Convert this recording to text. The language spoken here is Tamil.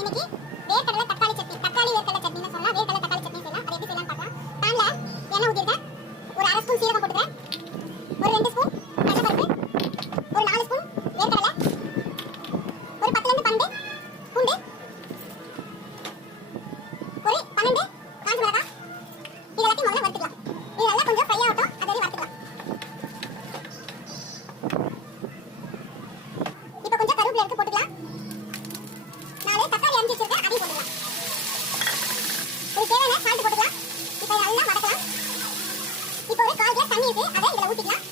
இன்னைக்கு வேர்க்கடலை தக்காளி சட்னி, தக்காளி வேர்க்கடலை சட்னின்னு சொல்லலாம், வேர்க்கடலை தக்காளி சட்னி செய்யலாம். அது எப்படி செய்யலாம்னு பார்க்கலாம். பேன்ல எண்ணெய் ஊத்திருக்கேன். ஒரு 1/2 ஸ்பூன் சீரகம் போட்டுக்கிறேன். ஒரு 2 ஸ்பூன் கடலைப்பருப்பு, ஒரு 4 ஸ்பூன் வேர்க்கடலை, ஒரு 10 ல இருந்து 12 பூண்டு, ஒரு 12 காஞ்ச மிளகாய். இது எல்லாத்தையும் முதல்ல வறுத்துக்கலாம். இது நல்லா கொஞ்சம் ஃப்ரை ஆகட்டும், அது வரையும் வறுத்துக்கலாம். இப்போ கொஞ்சம் கருவேப்பிலை எடுத்து போட்டுக்கலாம். 4 தக்காளி அரிஞ்சு வச்சிருக்கேன், அதையும் போட்டுக்கலாம். இதுக்கு தேவையான சால்ட் போட்டுக்கலாம். இப்போ நல்லா வதக்கலாம். இப்போ ஒரு 1/4 கிளாஸ் தண்ணி இருக்கு, அதை இதில் ஊற்றிக்கலாம்.